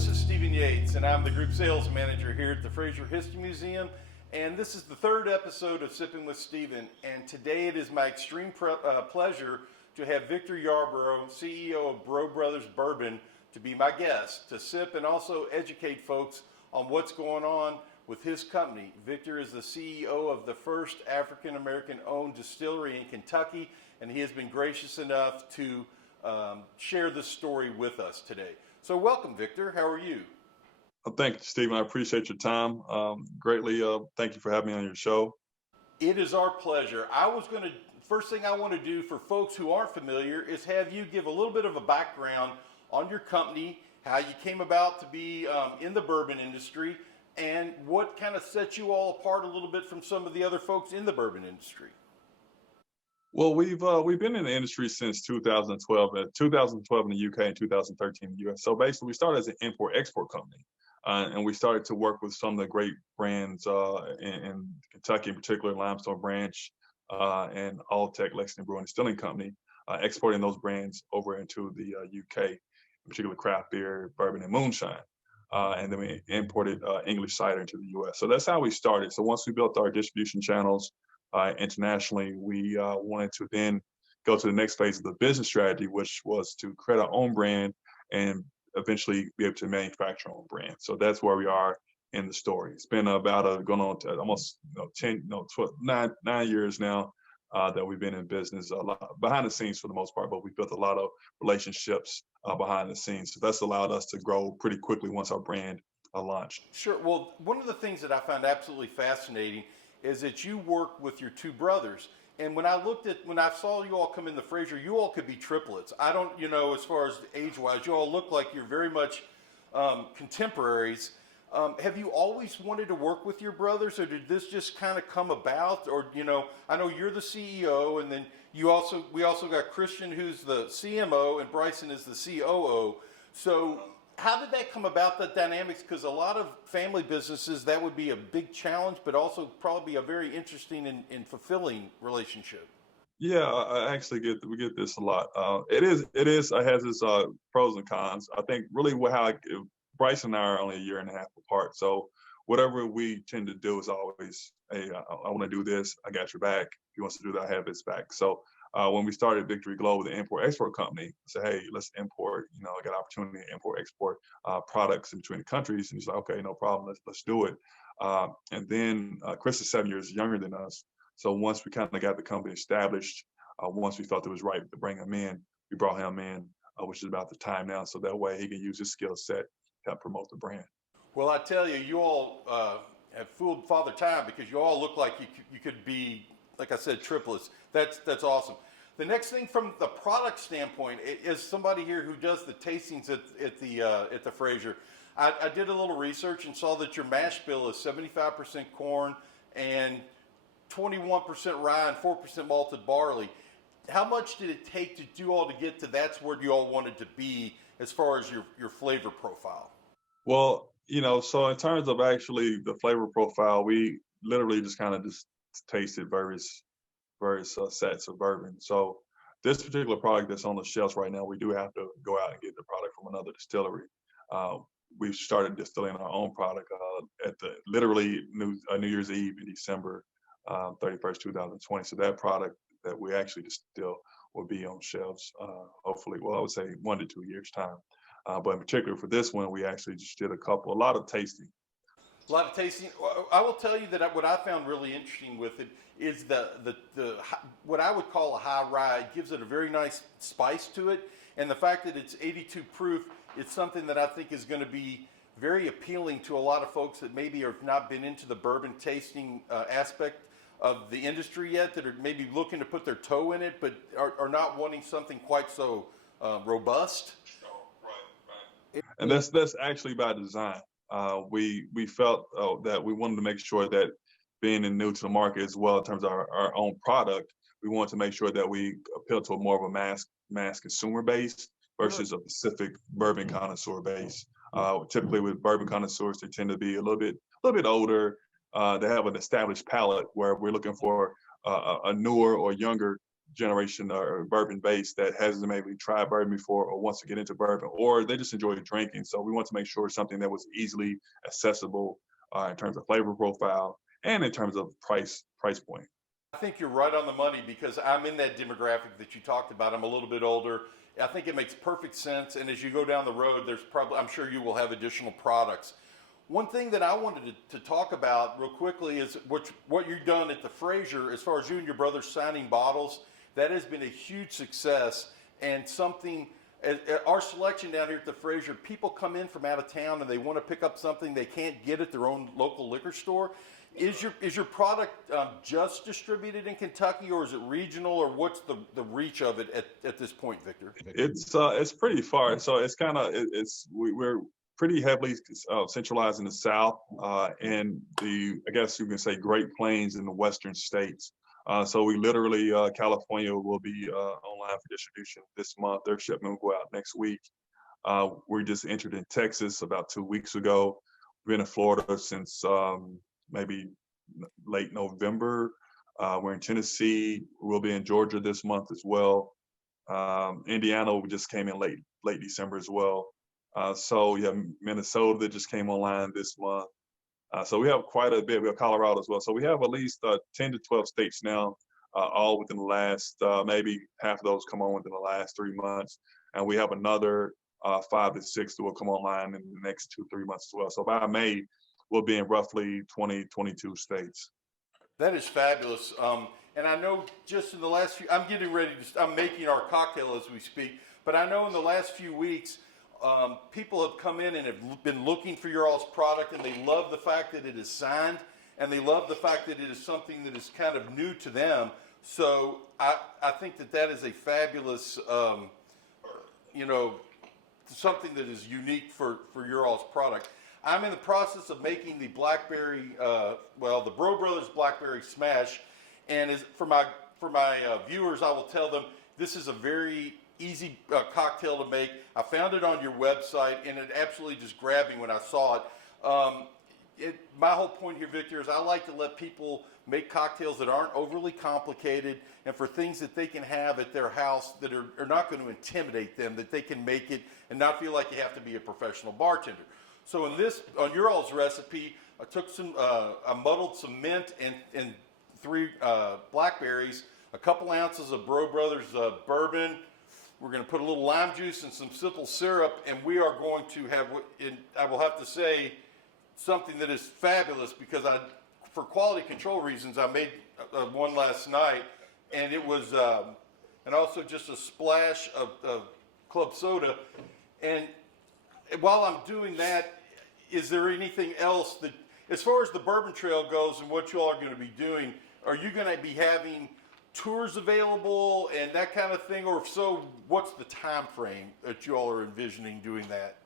This is Stephen Yates, and I'm the Group Sales Manager here at the Fraser History Museum. And this is the third episode of Sippin with Stephen. And today it is my extreme pleasure to have Victor Yarbrough, CEO of Brough Brothers Bourbon, to be my guest, to sip and also educate folks on what's going on with his company. Victor is the CEO of the first African-American owned distillery in Kentucky, and he has been gracious enough to share this story with us today. So welcome, Victor. How are you? Thank you, Stephen. I appreciate your time greatly. Thank you for having me on your show. It is our pleasure. First thing I want to do for folks who aren't familiar is have you give a little bit of a background on your company, how you came about to be in the bourbon industry, and what kind of sets you all apart a little bit from some of the other folks in the bourbon industry. Well, we've been in the industry since 2012. 2012 in the UK and 2013 in the US. So basically, we started as an import-export company, and we started to work with some of the great brands in Kentucky, in particular, Limestone Branch and Alltech Lexington Brewing and Distilling Company, exporting those brands over into the UK, in particular craft beer, bourbon, and moonshine. And then we imported English cider into the US. So that's how we started. So once we built our distribution channels internationally, we wanted to then go to the next phase of the business strategy, which was to create our own brand and eventually be able to manufacture our own brand. So that's where we are in the story. It's been about going on to almost 9 years now that we've been in business, a lot behind the scenes for the most part, but we built a lot of relationships behind the scenes. So that's allowed us to grow pretty quickly once our brand launched. Sure. Well, one of the things that I found absolutely fascinating is that you work with your two brothers. And when I saw you all come in the Fraser, you all could be triplets. I don't, as far as age-wise, you all look like you're very much contemporaries. Have you always wanted to work with your brothers, or did this just kind of come about? Or, I know you're the CEO, and then we also got Christian, who's the CMO, and Bryson is the COO. So how did that come about, the dynamics? Because a lot of family businesses, that would be a big challenge, but also probably a very interesting and fulfilling relationship. Yeah, I actually we get this a lot. It has its pros and cons. I think really Bryce and I are only a year and a half apart. So whatever we tend to do is always, hey, I want to do this. I got your back. If he wants to do that, I have his back. So when we started Victory Global, the import-export company, I said, hey, let's import, I got an opportunity to import-export products in between the countries. And he's like, okay, no problem, let's do it. And then Chris is 7 years younger than us. So once we kind of got the company established, once we felt it was right to bring him in, we brought him in, which is about the time now. So that way he can use his skill set to help promote the brand. Well, I tell you, you all have fooled Father Time, because you all look like you could be, like I said, triplets. That's awesome. The next thing from the product standpoint is somebody here who does the tastings at the Fraser. I did a little research and saw that your mash bill is 75% corn and 21% rye and 4% malted barley. How much did it take to do all to get to that's where you all wanted to be as far as your flavor profile? Well, so in terms of actually the flavor profile, we literally just kind of just tasted various sets of bourbon. So this particular product that's on the shelves right now, we do have to go out and get the product from another distillery. We started distilling our own product at literally New Year's Eve in December 31st, 2020. So that product that we actually distill will be on shelves, hopefully, well, I would say 1 to 2 years time. But in particular for this one, we actually just did a lot of tasting. A lot of tasting. I will tell you that what I found really interesting with it is the what I would call a high rye. It gives it a very nice spice to it, and the fact that it's 82 proof, it's something that I think is going to be very appealing to a lot of folks that maybe have not been into the bourbon tasting aspect of the industry yet, that are maybe looking to put their toe in it, but are not wanting something quite so robust. Right. And that's actually by design. We felt that we wanted to make sure that being new to the market as well in terms of our own product, we wanted to make sure that we appeal to more of a mass consumer base versus a specific bourbon connoisseur base. Typically with bourbon connoisseurs, they tend to be a little bit older. They have an established palate, where we're looking for a newer or younger generation or bourbon base that hasn't maybe tried bourbon before or wants to get into bourbon, or they just enjoy drinking. So we want to make sure it's something that was easily accessible in terms of flavor profile and in terms of price point. I think you're right on the money because I'm in that demographic that you talked about. I'm a little bit older. I think it makes perfect sense. And as you go down the road, I'm sure you will have additional products. One thing that I wanted to talk about real quickly is what you've done at the Fraser, as far as you and your brother signing bottles. That has been a huge success and something. At our selection down here at the Fraser, people come in from out of town and they want to pick up something they can't get at their own local liquor store. Is your product just distributed in Kentucky, or is it regional, or what's the reach of it at this point, Victor? It's pretty far. So it's kind of we're pretty heavily centralized in the South and I guess you can say Great Plains in the Western states. So we literally, California will be online for distribution this month. Their shipment will go out next week. We just entered in Texas about 2 weeks ago. We've been in Florida since maybe late November. We're in Tennessee. We'll be in Georgia this month as well. Indiana, we just came in late December as well. So yeah, Minnesota that just came online this month. So we have quite a bit. We have Colorado as well. So we have at least 10 to 12 states now, all within the last, maybe half of those come on within the last 3 months. And we have another 5 to 6 that will come online in the next 2-3 months as well. So by May, we'll be in roughly 22 states. That is fabulous. And I know just in the last few, I'm making our cocktail as we speak, but I know in the last few weeks, people have come in and have been looking for your all's product, and they love the fact that it is signed, and they love the fact that it is something that is kind of new to them. So I think that is a fabulous, something that is unique for your all's product. I'm in the process of making the Blackberry, the Brough Brothers Blackberry Smash, and for my viewers, I will tell them this is a very easy cocktail to make. I found it on your website, and it absolutely just grabbed me when I saw it. My whole point here, Victor, is I like to let people make cocktails that aren't overly complicated and for things that they can have at their house that are not going to intimidate them, that they can make it and not feel like you have to be a professional bartender. So on your all's recipe, I took I muddled some mint and 3 blackberries, a couple ounces of Brough Brothers bourbon. We're going to put a little lime juice and some simple syrup, and we are going to have, I will have to say, something that is fabulous because for quality control reasons, I made one last night, and it was, and also just a splash of club soda. And while I'm doing that, is there anything else that, as far as the Bourbon Trail goes and what you all are going to be doing, are you going to be having tours available and that kind of thing? Or if so, what's the time frame that you all are envisioning doing that?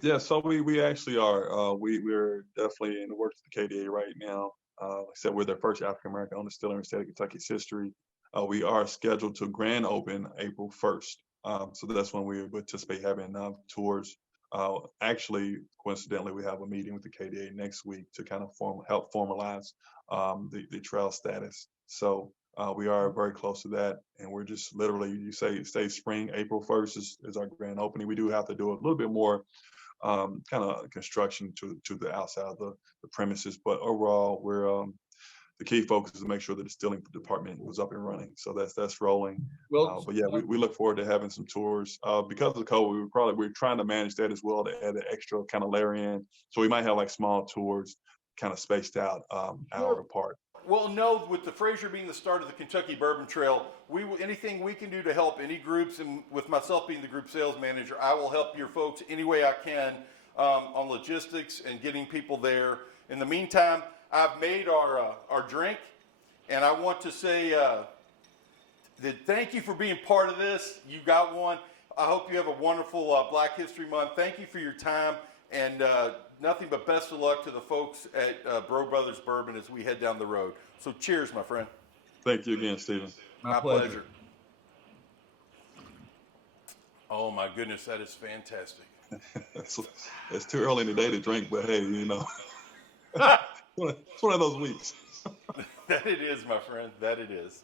Yeah, so we actually are. We're definitely in the works with the KDA right now. Like I said, we're the first African American owned distillery in the state of Kentucky's history. We are scheduled to grand open April 1st. So that's when we anticipate having tours. Actually, coincidentally, we have a meeting with the KDA next week to kind of help formalize the trail status. So we are very close to that, and we're just literally, you say spring, April 1st is our grand opening. We do have to do a little bit more kind of construction to the outside of the premises, but overall, we're the key focus is to make sure the distilling department was up and running. So that's rolling. But yeah, we look forward to having some tours. Because of COVID, we're trying to manage that as well to add an extra kind of layer in. So we might have like small tours kind of spaced out hour apart. Well, no, with the Fraser being the start of the Kentucky Bourbon Trail, anything we can do to help any groups, and with myself being the group sales manager, I will help your folks any way I can on logistics and getting people there. In the meantime, I've made our drink, and I want to say that thank you for being part of this. You got one. I hope you have a wonderful Black History Month. Thank you for your time, and nothing but best of luck to the folks at Brough Brothers Bourbon as we head down the road. So cheers, my friend. Thank you again, Stephen. My pleasure. Oh my goodness, that is fantastic. It's too early in the day to drink, but hey, it's one of those weeks. That it is, my friend. That it is.